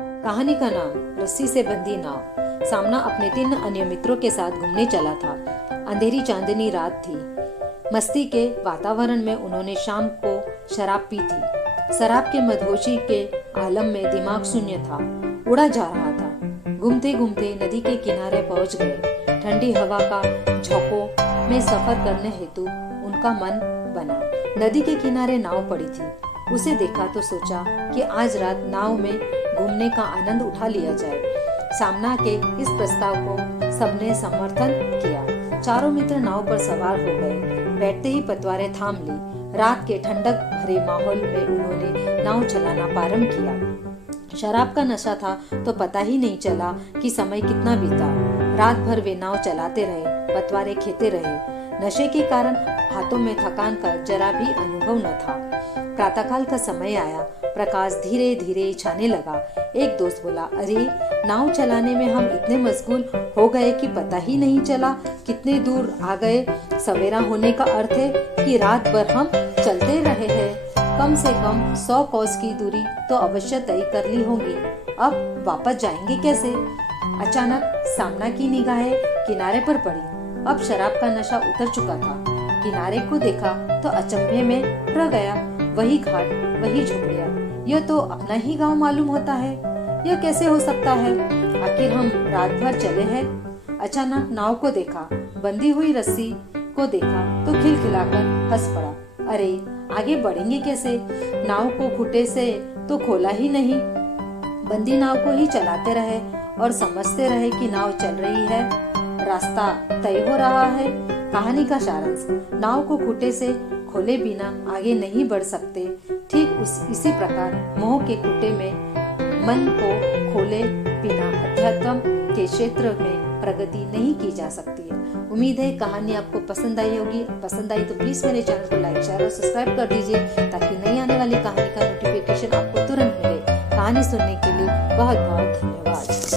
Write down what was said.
कहानी का नाम रस्सी से बंधी नाव। सामना अपने 3 अन्य मित्रों के साथ घूमने चला था। अंधेरी चांदनी रात थी। मस्ती के वातावरण में उन्होंने शाम को शराब पी थी। शराब के मदहोशी के आलम में दिमाग शून्य था, उड़ा जा रहा था। घूमते घूमते नदी के किनारे पहुंच गए। ठंडी हवा का झोंकों में सफर करने हेतु उनका मन बना। नदी के किनारे नाव पड़ी थी। उसे देखा तो सोचा कि आज रात नाव में घूमने का आनंद उठा लिया जाए। सामना के इस प्रस्ताव को सबने समर्थन किया। चारों मित्र नाव पर सवार हो गए। बैठते ही पतवारें थाम ली। रात के ठंडक भरे माहौल में उन्होंने नाव चलाना प्रारंभ किया। शराब का नशा था तो पता ही नहीं चला कि समय कितना बीता। रात भर वे नाव चलाते रहे, पतवारें खेते रहे। नशे के कारण हाथों में थकान का जरा भी अनुभव न था। प्रातःकाल का समय आया। प्रकाश धीरे धीरे छाने लगा। एक दोस्त बोला, अरे नाव चलाने में हम इतने मशगूल हो गए कि पता ही नहीं चला कितने दूर आ गए। सवेरा होने का अर्थ है कि रात भर हम चलते रहे हैं। कम से कम 100 कोस की दूरी तो अवश्य तय कर ली होगी। अब वापस जाएंगे कैसे? अचानक सामना की निगाहें किनारे पर पड़ी। अब शराब का नशा उतर चुका था। किनारे को देखा तो अचंभे में रह गया। वही घाट, वही झोपड़ियां। यह तो अपना ही गांव मालूम होता है। यह कैसे हो सकता है? आखिर हम रात भर चले हैं। अचानक नाव को देखा, बंधी हुई रस्सी को देखा तो खिलखिलाकर हंस पड़ा। अरे आगे बढ़ेंगे कैसे? नाव को खूंटे से तो खोला ही नहीं। बंदी नाव को ही चलाते रहे और समझते रहे कि नाव चल रही है, रास्ता तय हो रहा है। कहानी का सारांश, नाव को खूंटे से खोले बिना आगे नहीं बढ़ सकते। ठीक इसी प्रकार मोह के खूंटे में मन को खोले बिना अध्यात्म के क्षेत्र में प्रगति नहीं की जा सकती है। उम्मीद है कहानी आपको पसंद आई होगी। पसंद आई तो प्लीज मेरे चैनल को लाइक, शेयर और सब्सक्राइब कर दीजिए ताकि नई आने वाली कहानी का नोटिफिकेशन आपको तुरंत मिले। कहानी सुनने के लिए बहुत बहुत धन्यवाद।